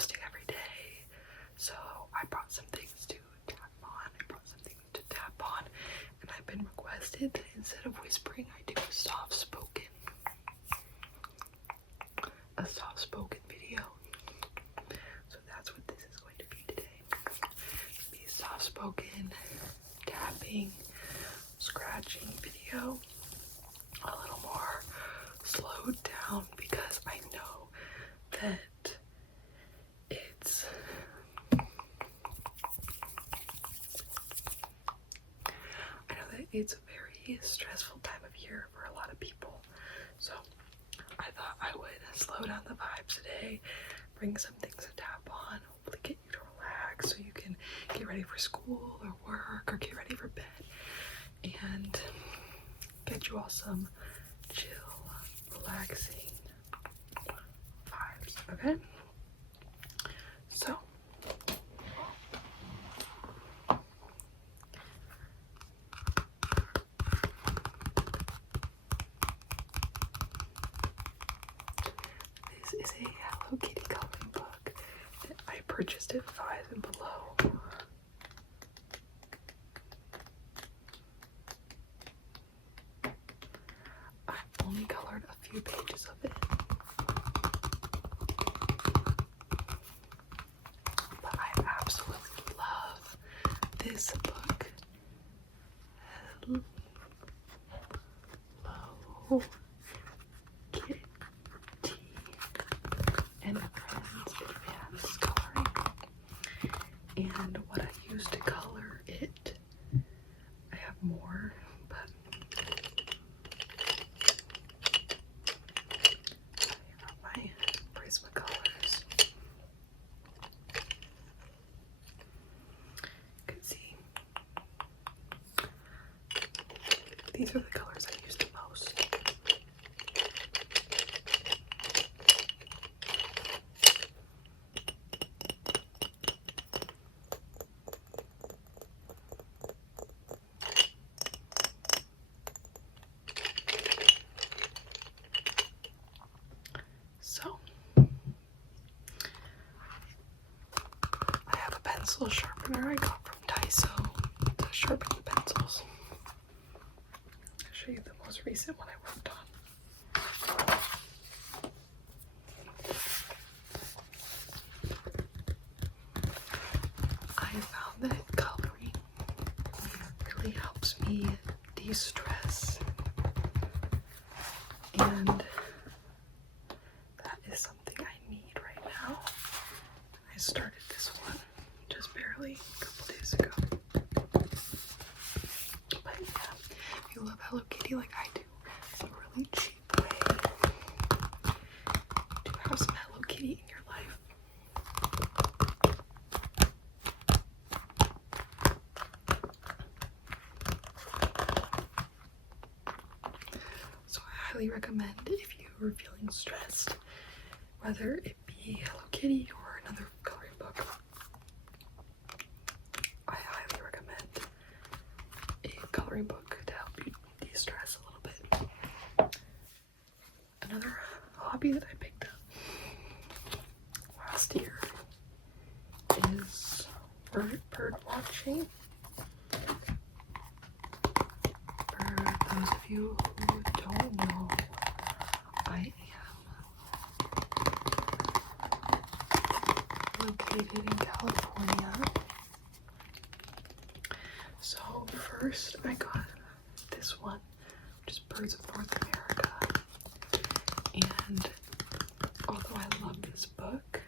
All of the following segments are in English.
posting every day, so I brought some things to tap on. And I've been requested that instead of whispering, I do a soft-spoken video. So that's what this is going to be today. Be a soft-spoken tapping, scratching video. A little more slowed down because I know that it's a very stressful time of year for a lot of people. So I thought I would slow down the vibes today, bring some things to tap on, hopefully get you to relax so you can get ready for school or work or get ready for bed, and get you all some chill, relaxing vibes, okay? So this is a Hello Kitty coloring book that I purchased at 5 and Below. I've only colored a few pages of it, but I absolutely love this book. Hello Kitty and Friends Advanced Coloring. And what I use to color it, I have more, but I have my Prismacolors. You can see these are the colors I use the most. So I have a pencil sharpener I got from Daiso to sharpen the pencils. I'll show you the most recent one I worked on. I found that coloring really helps me de-stress, and that is something I need right now. I started this one just barely a couple days ago. But yeah, if you love Hello Kitty like I do, it's a really cheap way to have some Hello Kitty in your life. So I highly recommend, if you're feeling stressed, whether it be Hello Kitty or another coloring book, I highly recommend a coloring book to help you de-stress a little bit. Another hobby that I picked up last year is bird watching. For those of you who don't know, I am located in California. So first I got this one, which is Birds of North America. And although I love this book,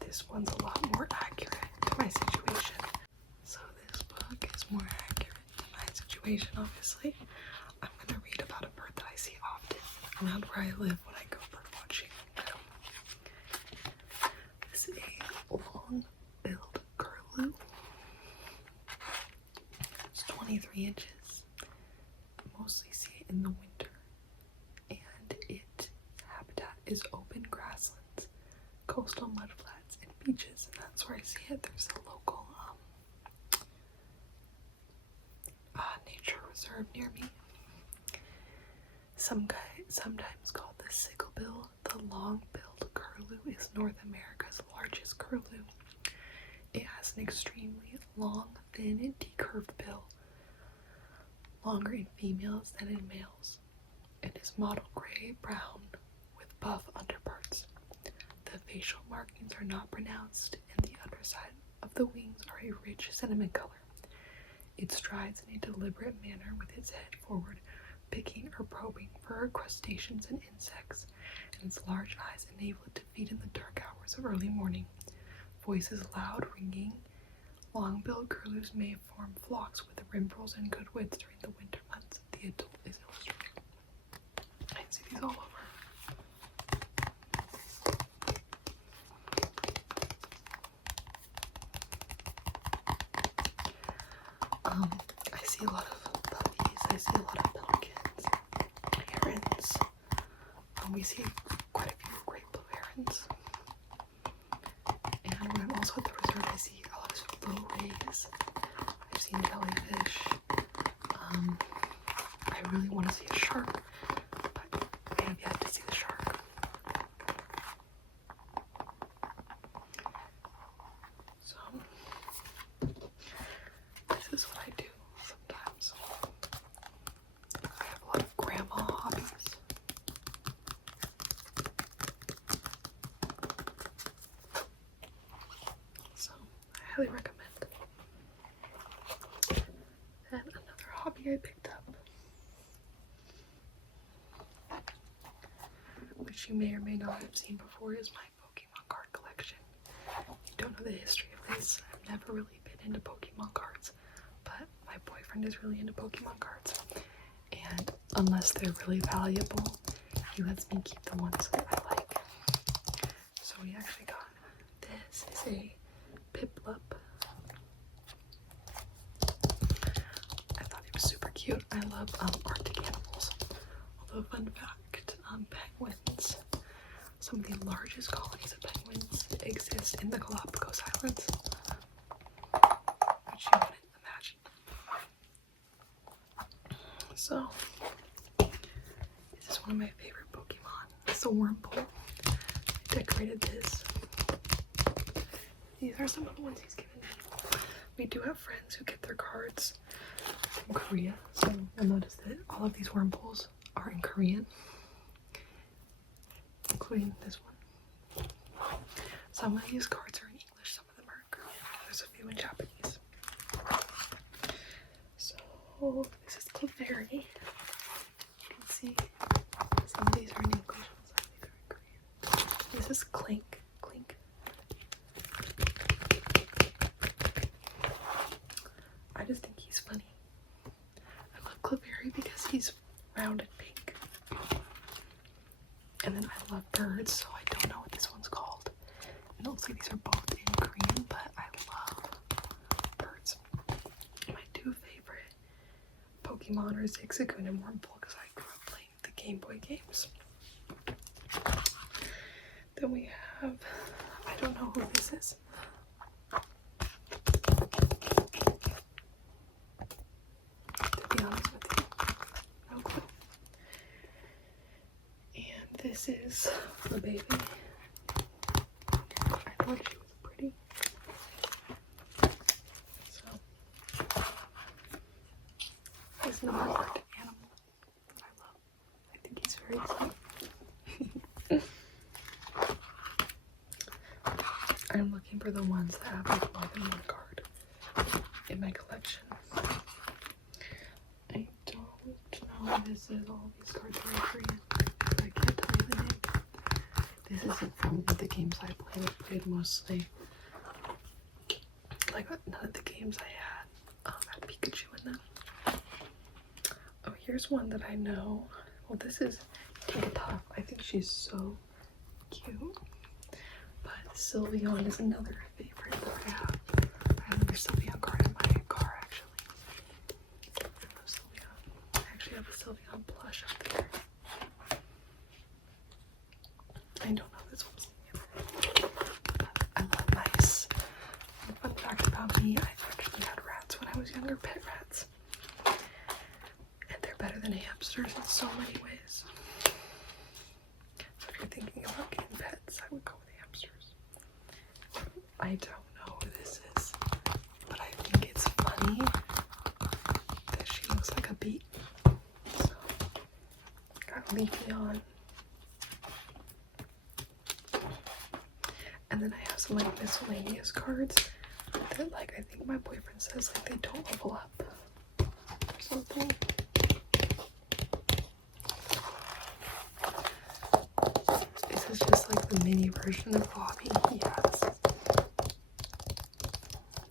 this one's a lot more accurate to my situation. So this book is more accurate to my situation, obviously. I'm gonna read about a bird that I see often around where I live when I go bird watching. This is a long-billed curlew. It's 23 inches. Mostly see it in the winter. And its habitat is open grasslands, coastal mudflats, and beaches, and that's where I see it. There's a local nature reserve near me. Sometimes called the sicklebill, the long-billed long-billed curlew is North America's largest curlew. It has an extremely long, thin, and decurved bill, longer in females than in males. It is mottled gray-brown with buff underparts. The facial markings are not pronounced, and the underside of the wings are a rich cinnamon color. It strides in a deliberate manner with its head forward, picking or probing for crustaceans and insects, and its large eyes enable it to feed in the dark hours of early morning. Voice is loud, ringing. Long-billed curlews may form flocks with rimples and goodwits during the winter months. The adult is illustrated. I can see these all over. I see a lot of puppies. I see a lot of pelicans, herons. We see quite a few great blue herons. And when I'm also at the resort, I see a lot of blue rays. I've seen jellyfish. I really want to see a shark, but I have yet to see the shark. So, this is what I do sometimes. I have a lot of grandma hobbies. So, I highly recommend. And another hobby I picked up, which you may or may not have seen before, is my Pokemon card collection. If you don't know the history of this, I've never really been into Pokemon cards, but my boyfriend is really into Pokemon cards, and unless they're really valuable, he lets me keep the ones that I like. So we actually got this. Is a Piplup. I thought it was super cute. I love Arctic animals. Although, fun fact, penguins, some of the largest colonies of penguins exist in the Galapagos Islands, which you wouldn't imagine. So, this is one of my favorite Pokemon. It's the Wurmple. I decorated this. These are some of the ones he's given me. We do have friends who get their cards from Korea, so you'll notice that all of these Wurmples are in Korean, including this one. Some of these cards are in English, some of them are in Korean. There's a few in Japanese. So this is Clefairy. You can see some of these are in English, some of these are in Korean. This is Clink. Clink. I just think he's funny. I love Clefairy because he's round and pink. And then I love birds, so I don't know what this one's called. And it looks like these are both in Korean, but I love birds. My two favorite Pokemon are Zigzagoon and Wurmple because I grew up playing the Game Boy games. Then we have, I don't know who this is. To be honest with you, no clue. And this is the baby. I thought she was pretty. So, this is another Arctic animal that I love. I think he's very cute. I'm looking for the ones that have like more than one card in my collection. I don't know what this is. All of these cards are in Korean, but I can't tell you the name. This isn't from the games I played. I played mostly, like, none of the games I had Pikachu in them. Oh, here's one that I know. Well, this is Tinkertoff. I think she's so cute. But Sylveon is another favorite that I have. I have another Sylveon card in my car, actually. I love Sylveon. I actually have a Sylveon plush up there. I don't know this one's either. I love mice. And fun fact about me, I actually had rats when I was younger, pet rats. And they're better than hamsters in so many ways. So if you're thinking about getting pets, would go with hamsters. I don't know who this is, but I think it's funny that she looks like a bee. So, got Leafy on. And then I have some like miscellaneous cards that like I think my boyfriend says like they don't level up or something. This is just like the mini version of Bobby. Yes.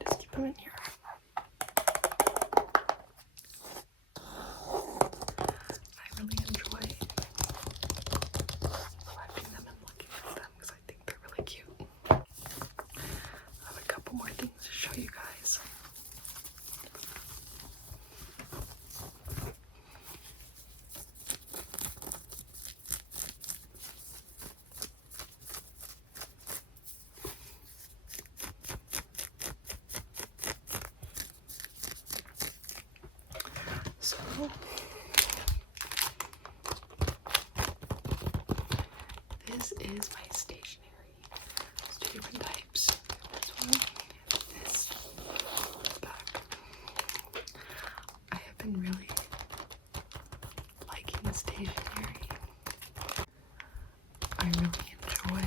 Just keep them in here. I really enjoy collecting them and looking at them because I think they're really cute. I have a couple more things to show you guys. So this is my stationery. There's two different types. This one and this back. I have been really liking the stationery. I really enjoy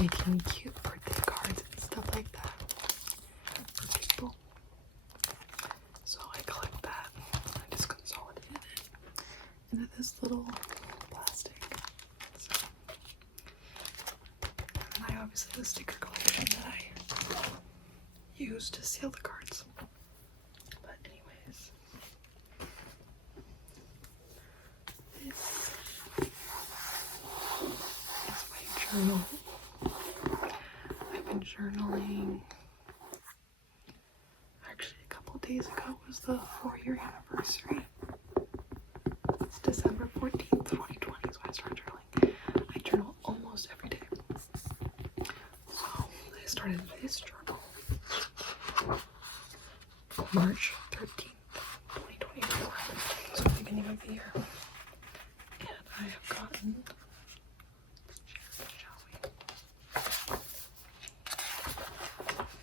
making cute birthday cards and stuff like that for people. So I collect that. I just consolidated it into this little plastic. So, and I obviously have a sticker collection that I use to seal the cards. But anyways, this is my journal. I've been journaling. Actually, a couple days ago was the 4-year anniversary. It's December 14th, 2020 is when I started journaling. I journal almost every day. So I started this journal March 13th, 2024. So the beginning of the year. And I have gotten, shall we?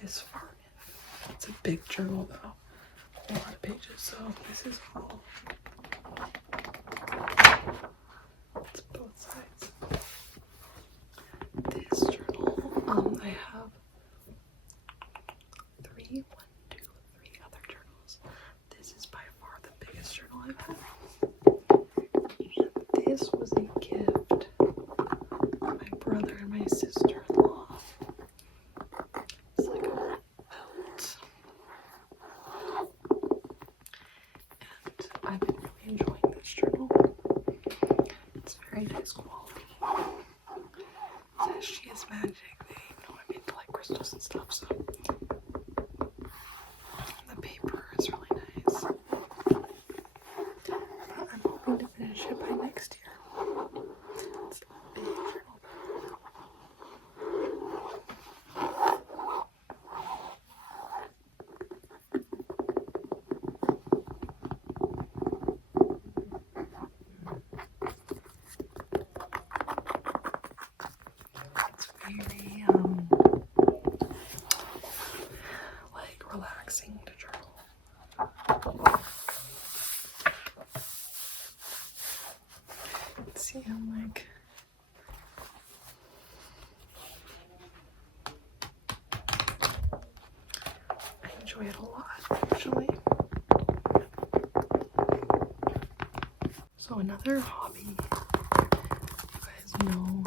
This far in. It's a big journal though. A lot of pages, so this is all. It's both sides. This journal, I have three other journals. This is by far the biggest journal I've had. This was a gift from my brother and my sister-in-law. It's like a belt. And I've been really enjoying this journal. It's very nice quality. It says she is magic. They know I'm into like crystals and stuff, so the paper is really nice. But I'm hoping to finish it by next year. It's a big journal. It's very like relaxing to journal. See, I'm like I enjoy it a lot actually. So another hobby, you guys know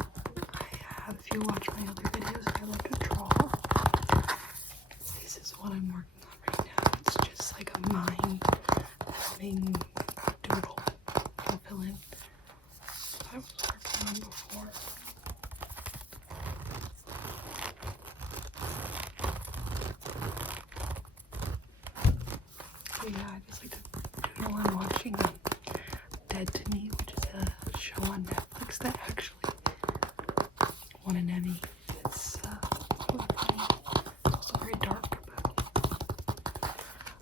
I have, if you watch my other videos, I like to draw. This is what I'm working on right now. It's just like a mind having doodle to fill in that I was working on before. So yeah, I just like to doodle. I'm watching Dead to Me, which is a show on Netflix that actually won an Emmy. It's really funny. It's also very dark, but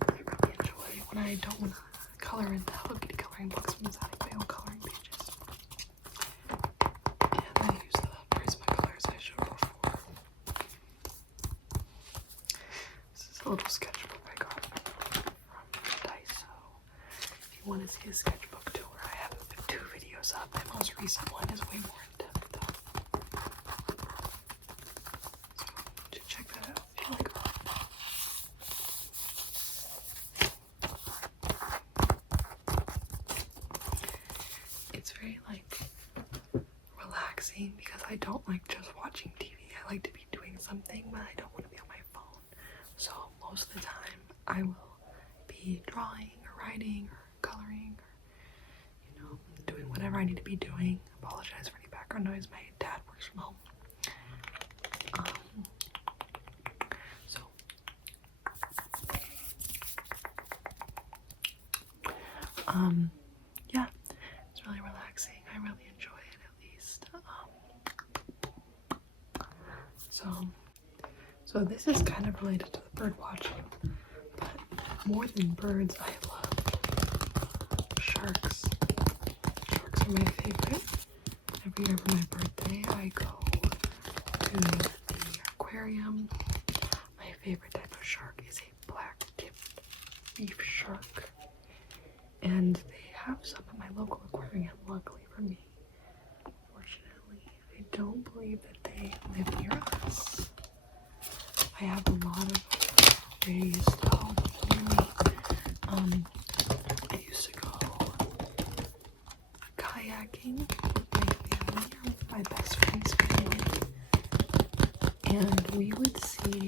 I really enjoy when I don't want to color in the Hello Kitty coloring books. I'm just having my own coloring pages. a little sketchbook I got from Daiso. If you want to see a sketchbook tour, I have 2 videos up. My most recent one is way more in depth though. So you should check that out if you like art. It's very like relaxing because I don't like just watching TV. I like to be doing something, but I don't want to be on my phone. So most of the time I will be drawing or writing or coloring or, you know, doing whatever I need to be doing. Apologize for any background noise. My dad works from home. Yeah, it's really relaxing. I really enjoy it at least. So this is kind of related to the bird watching, but more than birds, I love sharks. Sharks are my favorite. Every year for my birthday, I go to the aquarium. My favorite type of shark is a black-tipped reef shark, and they have some at my local aquarium, luckily for me. Fortunately, I don't believe that they live near us. I have a lot of raised homes near me. I used to go kayaking with my family or with my best friend's family, and we would see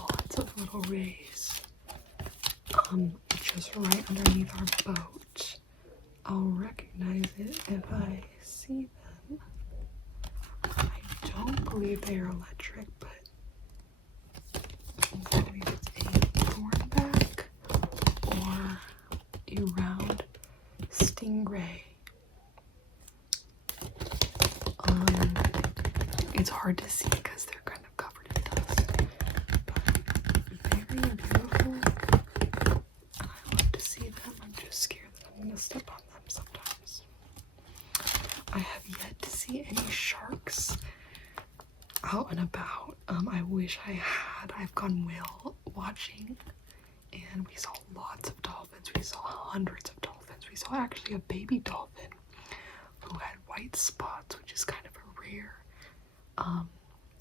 lots of little rays just right underneath our boat. I'll recognize it if I see them. I don't believe they are electric, but I believe it's a thornback or a round stingray. It's hard to see because they're kind of covered in dust, but very beautiful. I love to see them. I'm just scared that I'm gonna step on them sometimes. I have yet to see any sharks out and about. I wish I had. I've gone whale watching and we saw lots of dolphins. We saw hundreds of dolphins. We saw actually a baby dolphin who had white spots, which is kind of a rare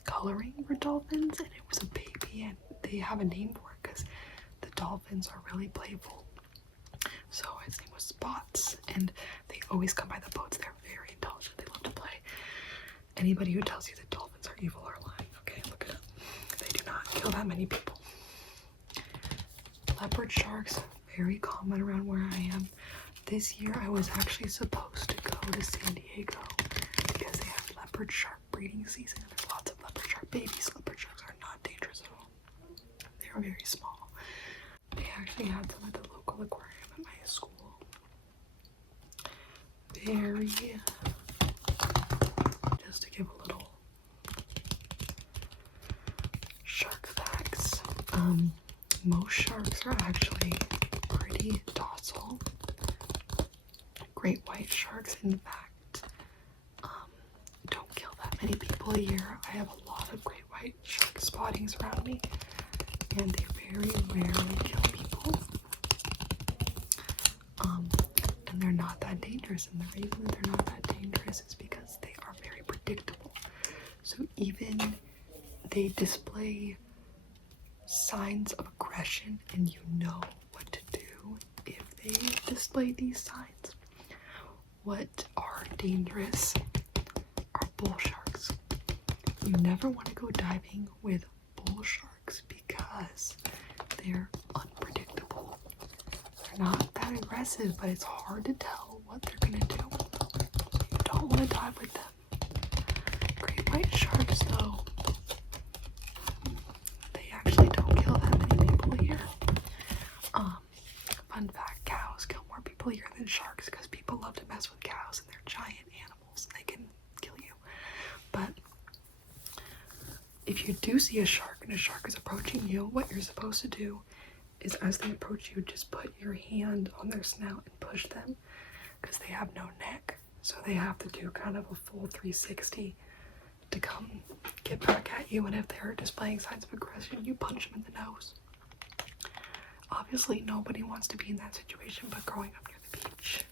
coloring for dolphins, and it was a baby, and they have a name for it because the dolphins are really playful. So his name was Spots, and they always come by the boats. They're very intelligent. They love to play. Anybody who tells you that dolphins are evil are lying. Okay, look it up. They do not kill that many people. Leopard sharks, very common around where I am. This year I was actually supposed to go to San Diego because they have leopard shark breeding season, and there's lots of leopard shark babies. Leopard sharks are not dangerous at all. They're very small. They actually had some at the local aquarium at my school. Just to give a little shark facts. Most sharks are actually pretty docile. Great white sharks, in fact, don't kill that many people a year. I have a lot of great white shark spottings around me, and they very rarely kill people. And they're not that dangerous, and the reason that they're not that dangerous is because they are very predictable. So even they display signs of aggression, and you know what to do if they display these signs. What are dangerous are bull sharks. You never want to go diving with bull sharks because they're unpredictable. They're not that aggressive, but it's hard to tell what they're gonna do. You don't want to dive with them. Great white sharks, though, they actually don't kill that many people a year. Fun fact, cows kill more people a year than sharks because people love to mess with cows, and they're giant animals and they can kill you. But if you do see a shark and a shark is approaching you, what you're supposed to do is, as they approach you, just put your hand on their snout and push them, because they have no neck, so they have to do kind of a full 360 to come get back at you. And if they're displaying signs of aggression, you punch them in the nose. Obviously, nobody wants to be in that situation, but growing up near the beach,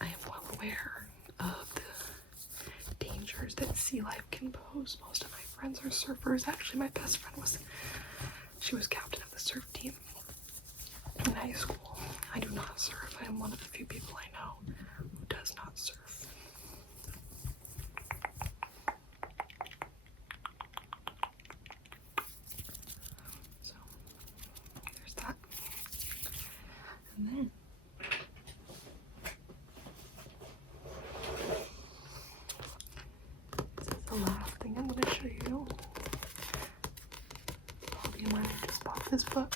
I am well aware of the dangers that sea life can pose. Most of my friends are surfers. Actually, my best friend she was captain of the surf team in high school. I do not surf. I am one of the few people I know who does not surf. So, there's that. And then this is the last thing I'm going to show you. Probably might have just bought this book.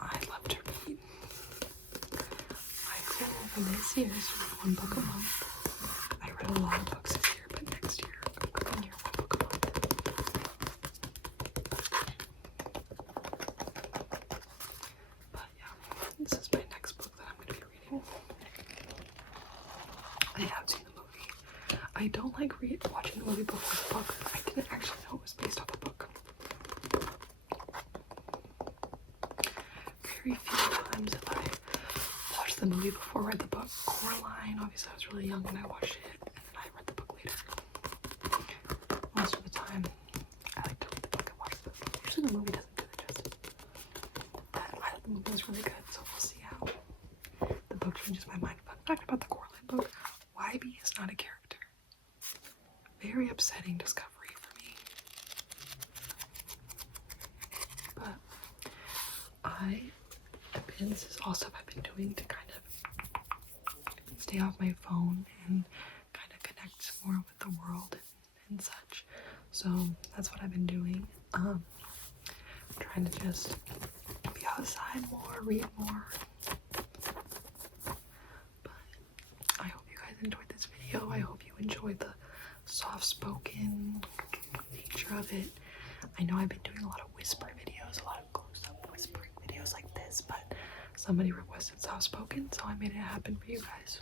I love to read. My goal for this year is to read 1 book a month. I read a lot of books this year, but next year I'm going near 1 book a month. But yeah, this is my next book that I'm going to be reading. I have seen the movie. I don't like watching the movie before the book. I didn't actually know it was based off a book. Very few times have I watched the movie before I read the book. Coraline, obviously I was really young when I watched it, and then I read the book later. Most of the time, I like to read the book and watch the movie. Usually the movie doesn't do the justice. But I thought the movie was really good, so we'll see how the book changes my mind. Fun fact about the Coraline book, YB is not a character. Very upsetting discovery for me. But this is all stuff I've been doing to kind of stay off my phone and kind of connect more with the world and such. So that's what I've been doing. Trying to just be outside more, read more. But I hope you guys enjoyed this video. I hope you enjoyed the soft-spoken nature of it. I know I've been doing a lot of whisper videos, a lot of close-up whispering videos like this, but somebody requested soft-spoken, so I made it happen for you guys.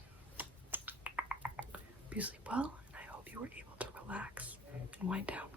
Be sleep well, and I hope you were able to relax and wind down.